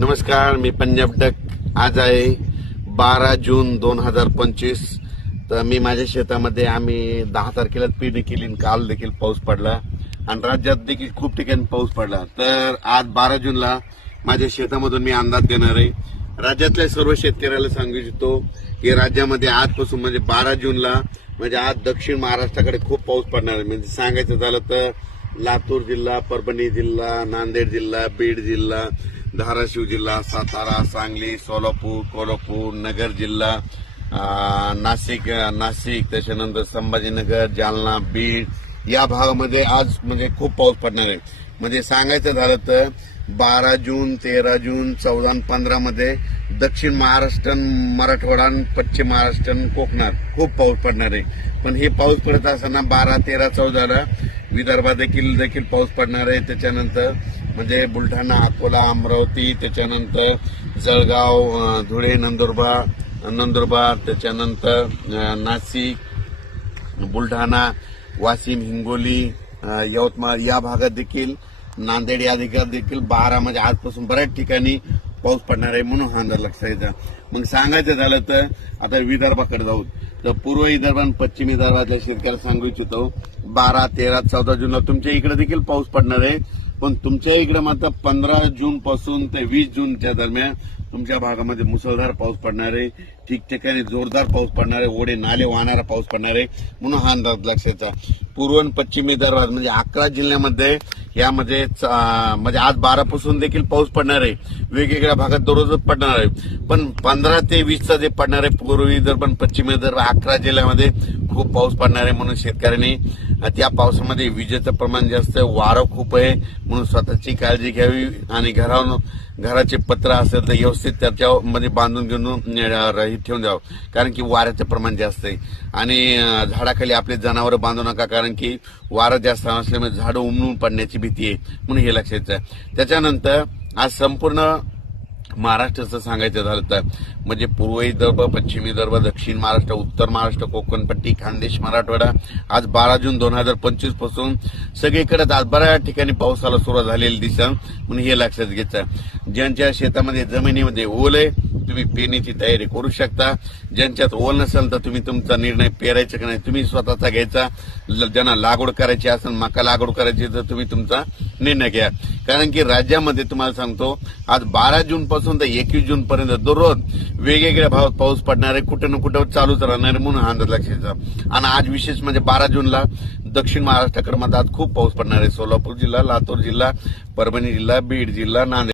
नमस्कार मी पंजाब डक आज आहे बारा जून दोन हजार पंचवीस तर मी माझ्या शेतामध्ये आम्ही दहा तारखेला पेरणी केली काल देखील पाऊस पडला आणि राज्यात देखील खूप ठिकाणी पाऊस पडला तर आज बारा जूनला माझ्या शेतामधून मी अंदाज देणार आहे राज्यातल्या सर्व शेतकऱ्याला सांगू इच्छितो की राज्यामध्ये आजपासून म्हणजे बारा जूनला म्हणजे आज दक्षिण महाराष्ट्राकडे खूप पाऊस पडणार आहे म्हणजे सांगायचं झालं तर लातूर जिल्हा परभणी जिल्हा नांदेड जिल्हा बीड जिल्हा धाराशिव जिल्हा सातारा सांगली सोलापूर कोल्हापूर नगर जिल्हा नाशिक नाशिक त्याच्यानंतर संभाजीनगर जालना बीड या भागामध्ये आज म्हणजे खूप पाऊस पडणार आहे म्हणजे सांगायचं झालं तर बारा जून तेरा जून चौदा पंधरा मध्ये दक्षिण महाराष्ट्र मराठवाडा पश्चिम महाराष्ट्र कोकणात खूप पाऊस पडणार आहे पण हे पाऊस पडत असताना बारा तेरा चौदाला विदर्भात देखील देखील पाऊस पडणार आहे त्याच्यानंतर म्हणजे बुलढाणा अकोला अमरावती त्याच्यानंतर जळगाव धुळे नंदुरबार नंदुरबार त्याच्यानंतर नाशिक बुलढाणा वाशिम हिंगोली यवतमाळ या भागात देखील नांदेड या देखील देखील बारा म्हणजे आजपासून बऱ्याच ठिकाणी पाऊस पडणार आहे म्हणून हा अंदाज लक्षात येतात मग सांगायचं झालं तर आता विदर्भाकडे जाऊ तर पूर्व विदर्भ आणि पश्चिम विदर्भातल्या शेतकऱ्याला सांगू इच्छितो बारा तेरा चौदा जूनला तुमच्या इकडे देखील पाऊस पडणार आहे पण तुमच्या इकडे मात्र पंधरा जून पासून ते वीस जूनच्या दरम्यान तुमच्या भागामध्ये मुसळधार पाऊस पडणार आहे ठिकठिकाणी जोरदार पाऊस पडणार आहे ओढे नाले वाहणारा पाऊस पडणार आहे म्हणून हा अंदाज लक्षाचा पूर्व आणि पश्चिम विदर्भात म्हणजे अकरा जिल्ह्यामध्ये यामध्ये म्हणजे आज बारापासून देखील पाऊस पडणार आहे वेगवेगळ्या भागात दररोज पडणार आहे पण पंधरा ते वीसचा जे पडणार आहे पूर्वी विदर्भ पश्चिम विदर्भ अकरा जिल्ह्यामध्ये खूप पाऊस पडणार आहे म्हणून शेतकऱ्यांनी त्या पावसामध्ये विजेचं प्रमाण जास्त आहे वारं खूप आहे म्हणून स्वतःची काळजी घ्यावी आणि घरावर घराचे पत्र असेल तर व्यवस्थित त्याच्यामध्ये बांधून घेऊन ठेवून द्यावं कारण की वाऱ्याचं प्रमाण जास्त आहे आणि झाडाखाली आपले जनावर बांधू नका कारण की वारं जास्त असल्यामुळे झाडं उमलून पडण्याची भीती आहे म्हणून हे लक्षात त्याच्यानंतर आज संपूर्ण महाराष्ट्राचं सांगायचं झालं तर म्हणजे पूर्व विदर्भ पश्चिम विदर्भ दक्षिण महाराष्ट्र उत्तर महाराष्ट्र कोकणपट्टी खानदेश मराठवाडा आज बारा जून दोन हजार पंचवीस पासून सगळीकडे आज बऱ्याच ठिकाणी पावसाला सुरुवात झालेली दिसत म्हणून हे लक्षात घ्यायचं ज्यांच्या शेतामध्ये जमिनीमध्ये ओल आहे तुम्ही पेरणीची तयारी करू शकता ज्यांच्यात ओल नसेल तर तुम्ही तुमचा निर्णय पेरायचा की नाही तुम्ही स्वतःचा घ्यायचा ज्यांना लागवड करायची असेल मका लागवड करायची तर तुम्ही तुमचा निर्णय घ्या कारण की राज्यामध्ये तुम्हाला सांगतो आज बारा जून पासून तर एकवीस जून पर्यंत दररोज वेगवेगळ्या भावात पाऊस पडणार आहे कुठं ना कुठं चालूच राहणार आहे म्हणून हा अंदाज लक्षात आणि आज विशेष म्हणजे बारा जूनला दक्षिण महाराष्ट्राकडे आज खूप पाऊस पडणार आहे सोलापूर जिल्हा लातूर जिल्हा परभणी जिल्हा बीड जिल्हा नांदेड